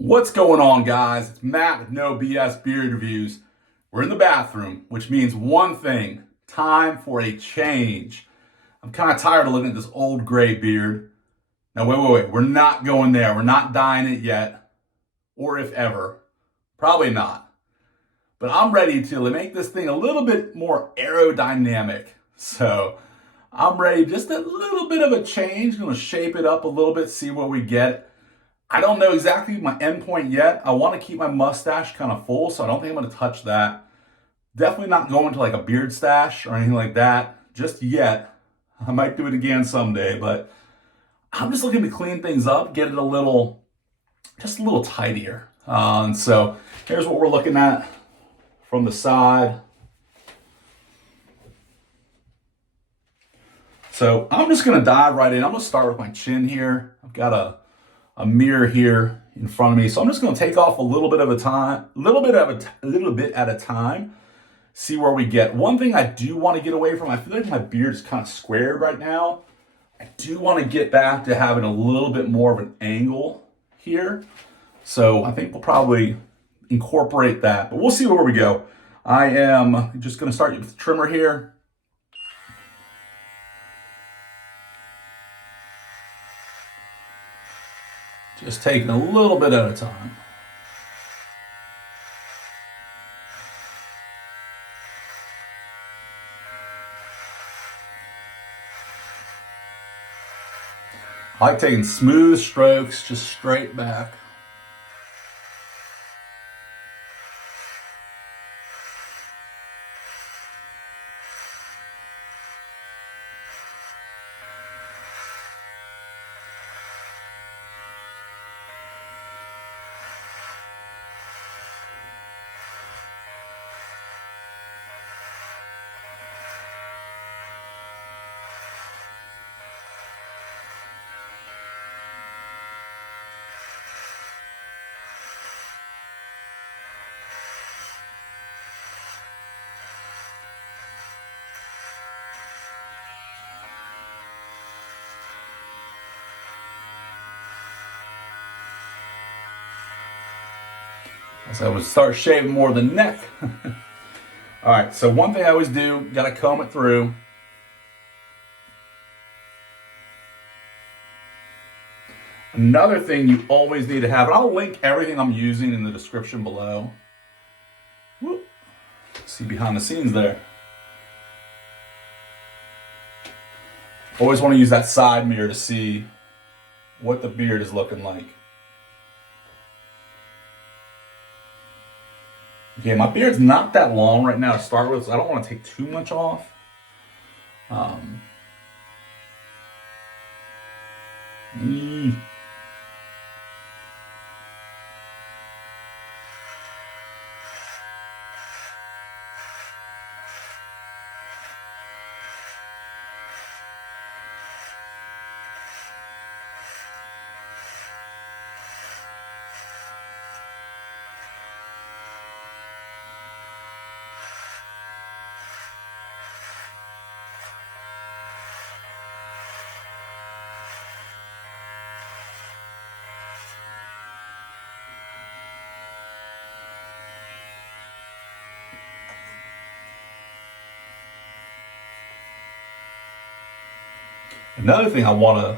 What's going on, guys? It's Matt with No BS Beard Reviews. We're in the bathroom, which means one thing: time for a change. I'm kind of tired of looking at this old gray beard. Now, wait. We're not going there. We're not dyeing it yet, or if ever. Probably not. But I'm ready to make this thing a little bit more aerodynamic. So I'm ready, just a little bit of a change. Going to shape it up a little bit, see what we get. I don't know exactly my endpoint yet. I want to keep my mustache kind of full, so I don't think I'm going to touch that. Definitely not going to like a beard stash or anything like that just yet. I might do it again someday, but I'm just looking to clean things up, get it just a little tidier. And so here's what we're looking at from the side. So I'm just going to dive right in. I'm going to start with my chin here. I've got a mirror here in front of me. So I'm just going to take off a little bit at a time, see where we get. One thing I do want to get away from, I feel like my beard is kind of squared right now. I do want to get back to having a little bit more of an angle here. So I think we'll probably incorporate that, but we'll see where we go. I am just going to start with the trimmer here. Just taking a little bit at a time. I like taking smooth strokes, just straight back. So I would start shaving more of the neck. All right, so one thing I always do, gotta comb it through. Another thing you always need to have, and I'll link everything I'm using in the description below. Whoop. See behind the scenes there. Always want to use that side mirror to see what the beard is looking like. Okay, my beard's not that long right now to start with, so I don't want to take too much off. Mm. Another thing I want to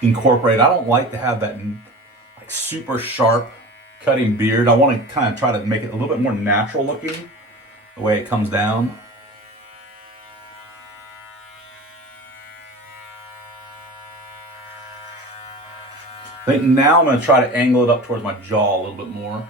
incorporate, I don't like to have that like super sharp cutting beard. I want to kind of try to make it a little bit more natural looking, the way it comes down. I think now I'm going to try to angle it up towards my jaw a little bit more.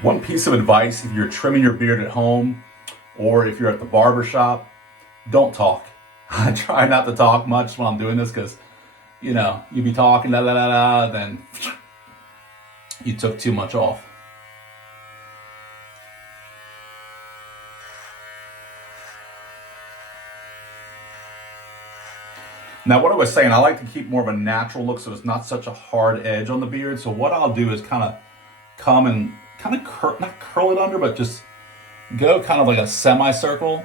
One piece of advice, if you're trimming your beard at home or if you're at the barber shop, don't talk. I try not to talk much when I'm doing this because, you know, you be talking, la la la la, then you took too much off. Now, what I was saying, I like to keep more of a natural look so it's not such a hard edge on the beard. So what I'll do is kind of come and kind of not curl it under, but just go kind of like a semicircle.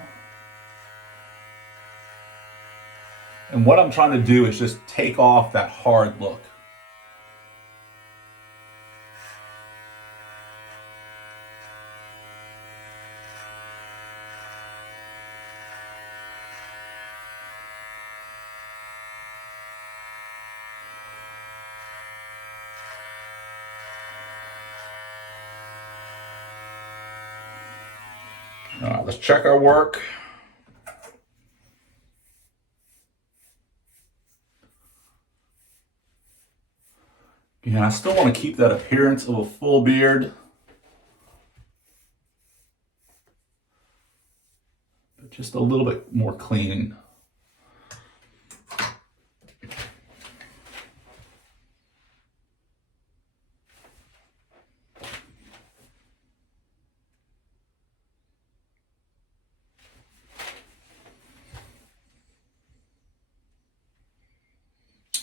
And what I'm trying to do is just take off that hard look. All right, let's check our work. Yeah, I still want to keep that appearance of a full beard, but just a little bit more clean.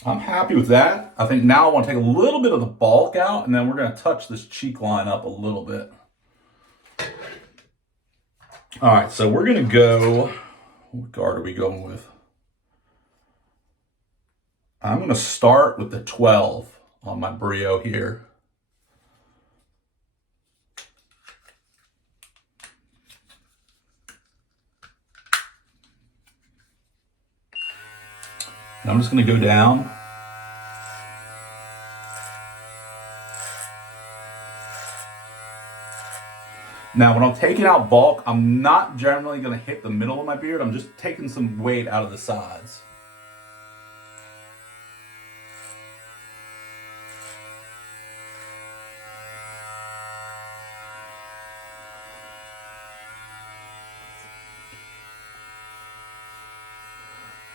I'm happy with that. I think now I want to take a little bit of the bulk out, and then we're going to touch this cheek line up a little bit. All right, so we're going to go, what guard are we going with? I'm going to start with the 12 on my Brio here. And I'm just going to go down. Now, when I'm taking out bulk, I'm not generally going to hit the middle of my beard. I'm just taking some weight out of the sides.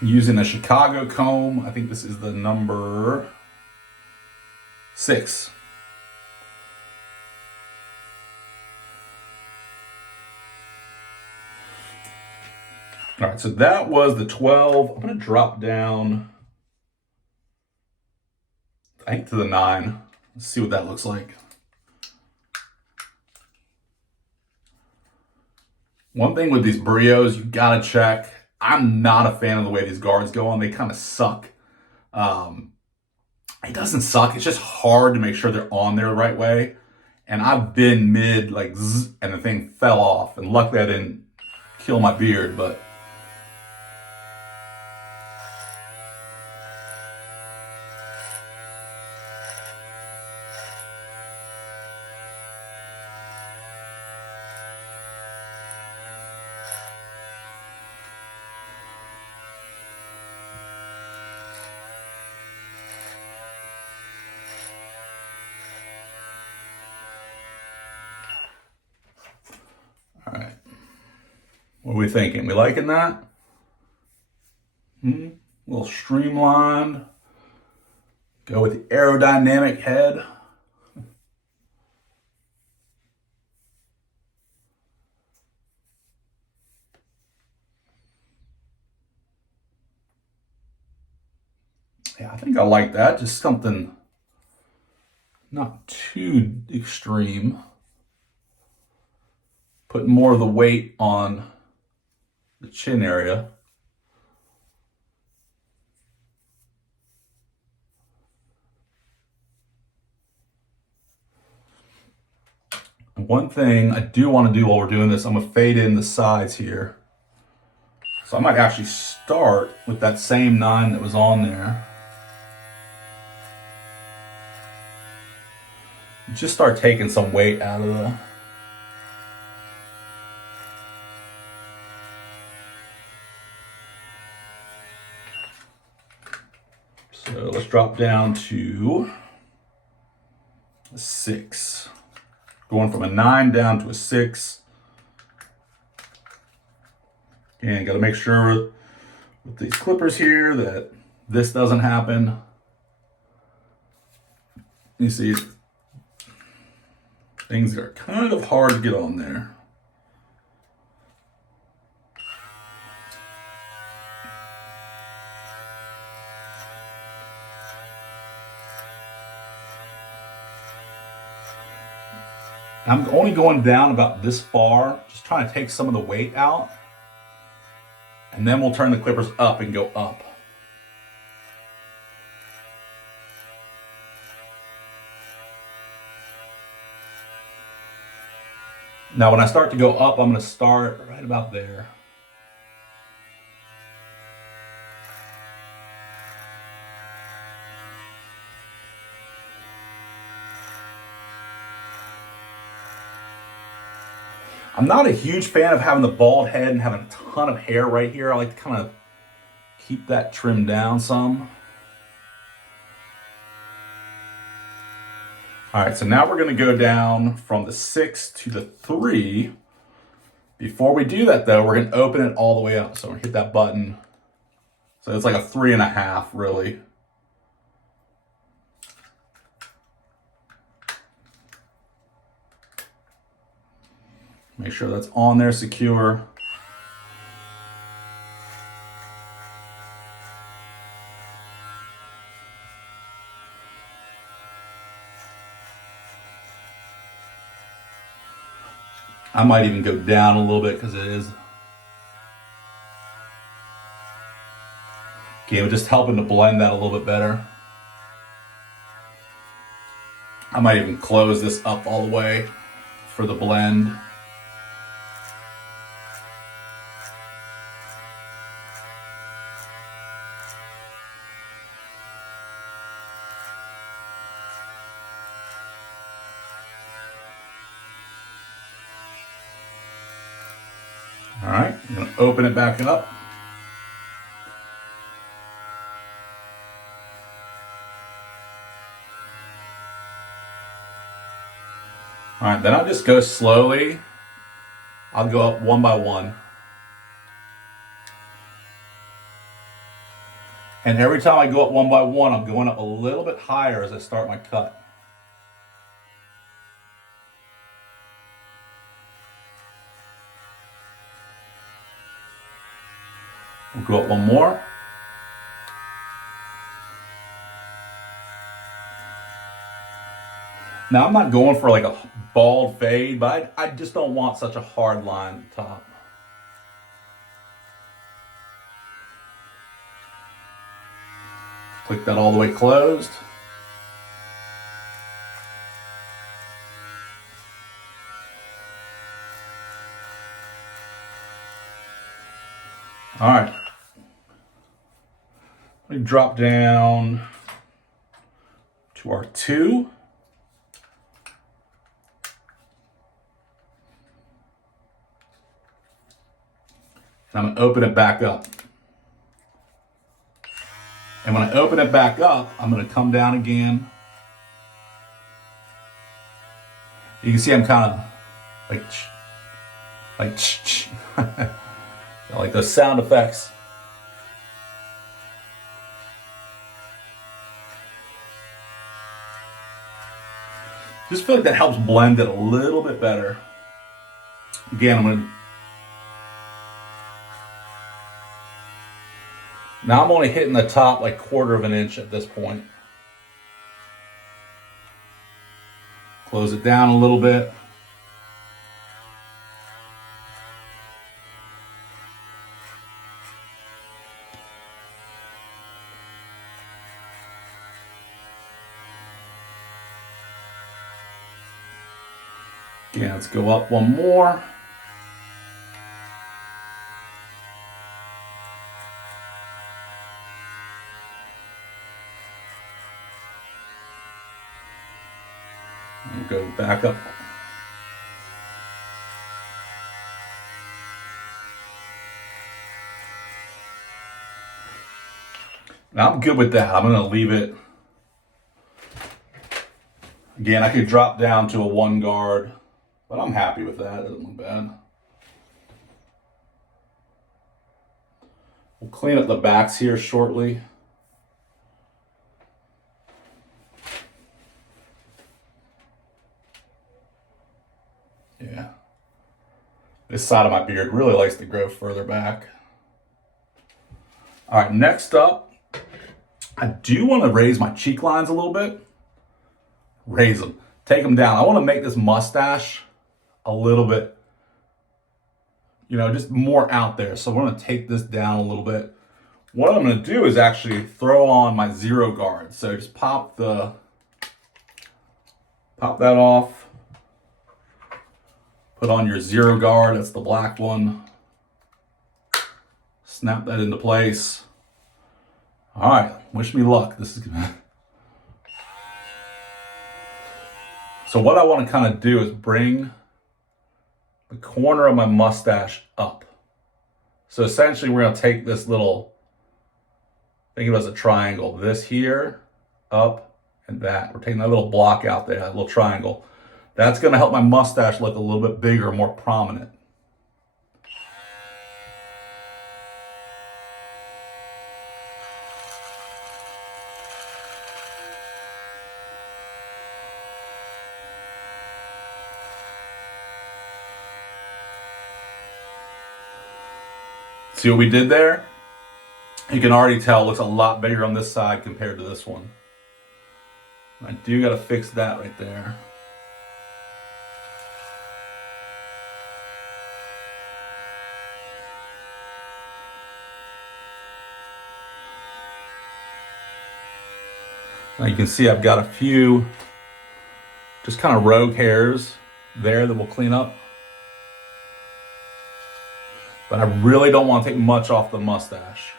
Using a Chicago comb. I think this is the number 6. All right, so that was the 12. I'm going to drop down, I think, to the 9. Let's see what that looks like. One thing with these Brios, you got to check. I'm not a fan of the way these guards go on. They kind of suck. It doesn't suck. It's just hard to make sure they're on there the right way. And I've been mid, like, zzz, and the thing fell off. And luckily I didn't kill my beard, but... All right. What are we thinking? We liking that? A little streamlined. Go with the aerodynamic head. Yeah, I think I like that. Just something not too extreme. Put more of the weight on the chin area. One thing I do want to do while we're doing this, I'm going to fade in the sides here. So I might actually start with that same 9 that was on there. Just start taking some weight out of the... So let's drop down to 6. Going from a 9 down to a 6. And got to make sure with these clippers here that this doesn't happen. You see, things are kind of hard to get on there. I'm only going down about this far, just trying to take some of the weight out. And then we'll turn the clippers up and go up. Now when I start to go up, I'm going to start right about there. I'm not a huge fan of having the bald head and having a ton of hair right here. I like to kind of keep that trimmed down some. All right, so now we're going to go down from the 6 to the 3. Before we do that, though, we're going to open it all the way up. So I'm going to hit that button. So it's like a 3.5, really. Make sure that's on there secure. I might even go down a little bit because it is. Okay, we're just helping to blend that a little bit better. I might even close this up all the way for the blend. All right, I'm going to open it back up. All right, then I'll just go slowly. I'll go up one by one. And every time I go up one by one, I'm going up a little bit higher as I start my cut. We'll go up one more. Now I'm not going for like a bald fade, but I just don't want such a hard line at the top. Click that all the way closed. All right. We drop down to our 2. And I'm going to open it back up. And when I open it back up, I'm going to come down again. You can see I'm kind of like those sound effects. Just feel like that helps blend it a little bit better. Again, now I'm only hitting the top like 1/4 of an inch at this point. Close it down a little bit. Yeah, let's go up one more. And go back up. Now I'm good with that. I'm going to leave it. Again, I could drop down to a 1 guard, but I'm happy with that. It doesn't look bad. We'll clean up the backs here shortly. Yeah. This side of my beard really likes to grow further back. All right, next up, I do want to raise my cheek lines a little bit. Raise them. Take them down. I want to make this mustache a little bit, just more out there. So we're going to take this down a little bit. What I'm going to do is actually throw on my 0 guard. So just pop that off. Put on your 0 guard. That's the black one. Snap that into place. All right. Wish me luck. This is good. So what I want to kind of do is bring the corner of my mustache up. So essentially we're going to take this little, think of it as a triangle, this here, up, and that. We're taking that little block out there, that little triangle. That's going to help my mustache look a little bit bigger, more prominent. See what we did there? You can already tell it looks a lot bigger on this side compared to this one. I do got to fix that right there. Now you can see I've got a few just kind of rogue hairs there that we'll clean up. But I really don't want to take much off the mustache.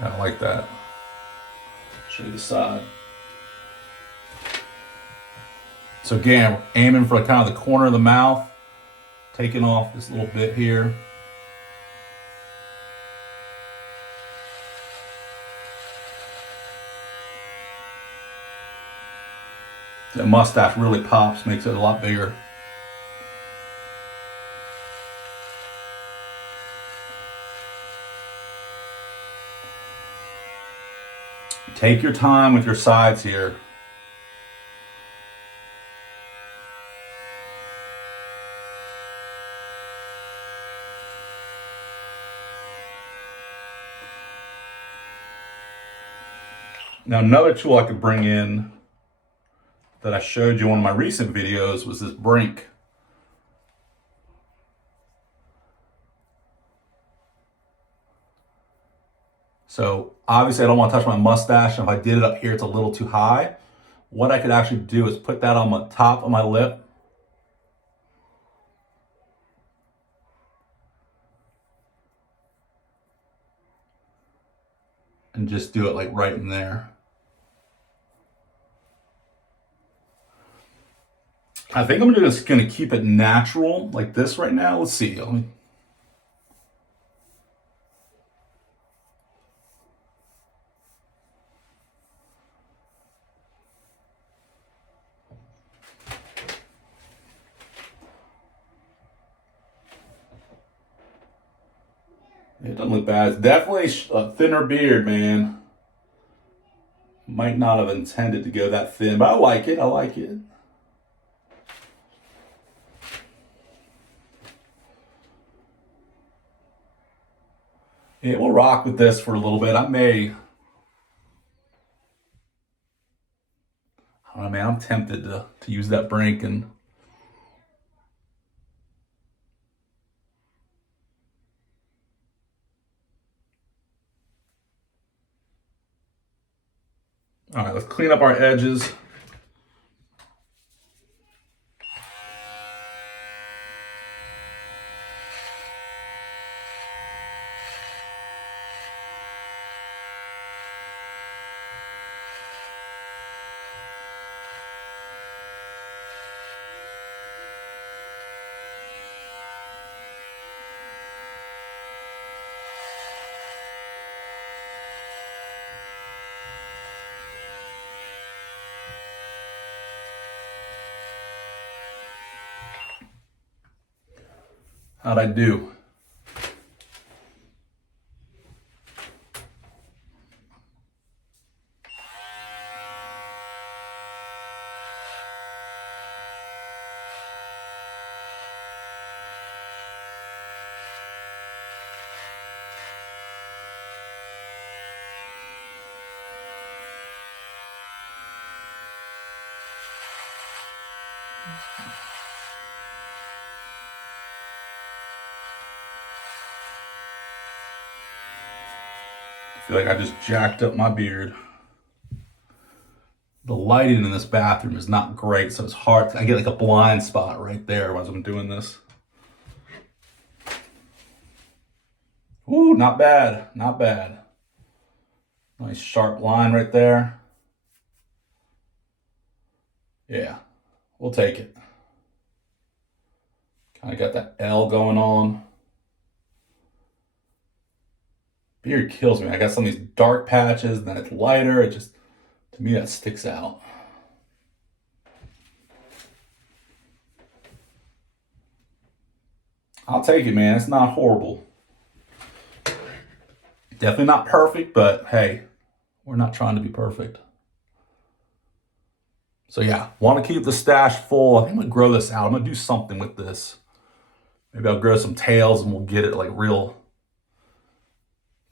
I like that. Show you the side. So again, aiming for kind of the corner of the mouth, taking off this little bit here. That mustache really pops, makes it a lot bigger. Take your time with your sides here. Now another tool I could bring in that I showed you in one of my recent videos was this brink. So obviously I don't want to touch my mustache, and if I did it up here it's a little too high. What I could actually do is put that on the top of my lip. And just do it like right in there. I think I'm just gonna keep it natural like this right now. Let's see. Let me... It doesn't look bad. It's definitely a thinner beard, man. Might not have intended to go that thin, but I like it. I like it. Yeah, we'll rock with this for a little bit. I don't know, man. I'm tempted to use that brink and... All right, let's clean up our edges. How'd I do? I feel like I just jacked up my beard. The lighting in this bathroom is not great, so it's hard. I get like a blind spot right there as I'm doing this. Ooh, not bad, not bad. Nice sharp line right there. Yeah, we'll take it. Kind of got that L going on. Beard kills me. I got some of these dark patches, then it's lighter. It just, to me, that sticks out. I'll take it, man. It's not horrible. Definitely not perfect, but hey, we're not trying to be perfect. So yeah, want to keep the stash full. I think I'm gonna grow this out. I'm gonna do something with this. Maybe I'll grow some tails and we'll get it like real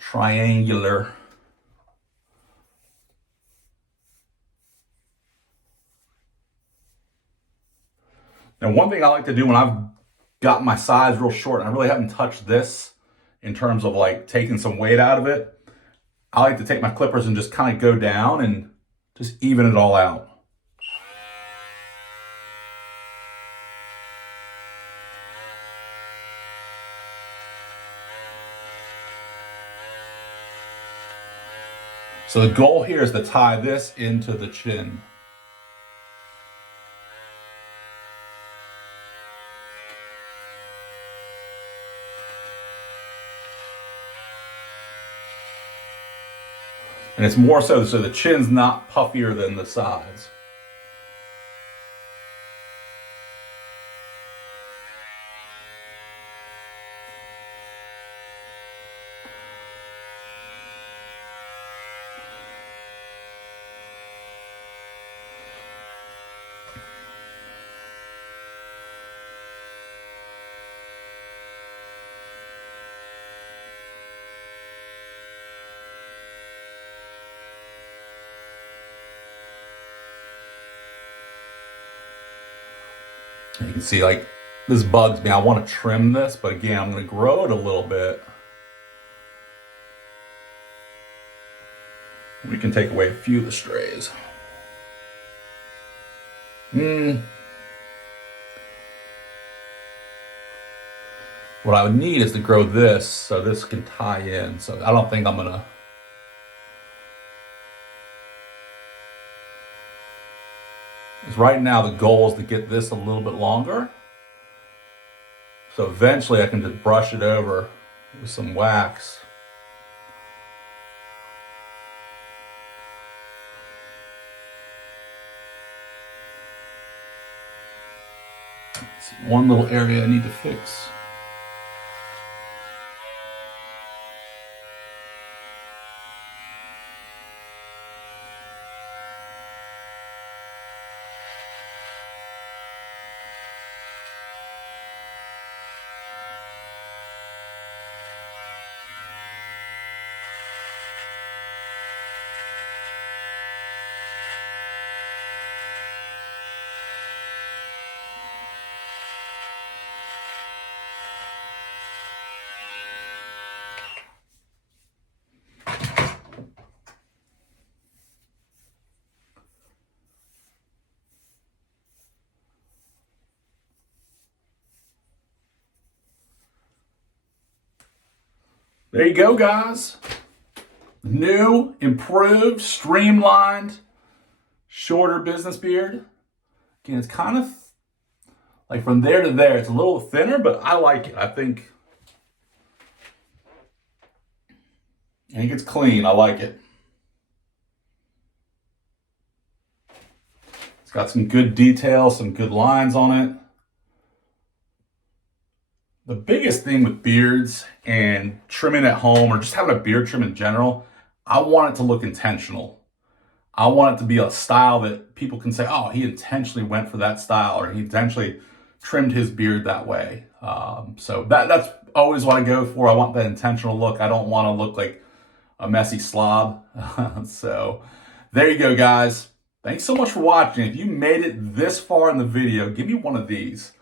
triangular. Now, one thing I like to do when I've got my sides real short, and I really haven't touched this in terms of like taking some weight out of it, I like to take my clippers and just kind of go down and just even it all out. So the goal here is to tie this into the chin. And it's more so the chin's not puffier than the sides. You can see like this bugs me. I want to trim this, but again, I'm going to grow it a little bit. We can take away a few of the strays. What I would need is to grow this so this can tie in. So I don't think I'm gonna. Because right now the goal is to get this a little bit longer. So eventually I can just brush it over with some wax. It's one little area I need to fix. There you go, guys. New, improved, streamlined, shorter business beard. Again, it's kind of like from there to there. It's a little thinner, but I like it. I think it's clean. I like it. It's got some good detail, some good lines on it. The biggest thing with beards and trimming at home or just having a beard trim in general, I want it to look intentional. I want it to be a style that people can say, oh, he intentionally went for that style or he intentionally trimmed his beard that way. So that's always what I go for. I want that intentional look. I don't want to look like a messy slob. So there you go, guys. Thanks so much for watching. If you made it this far in the video, give me one of these.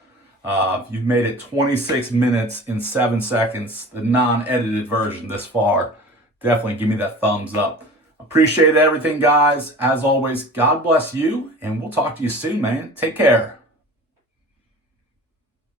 If you've made it 26 minutes in 7 seconds, the non-edited version this far, definitely give me that thumbs up. Appreciate everything, guys. As always, God bless you, and we'll talk to you soon, man. Take care.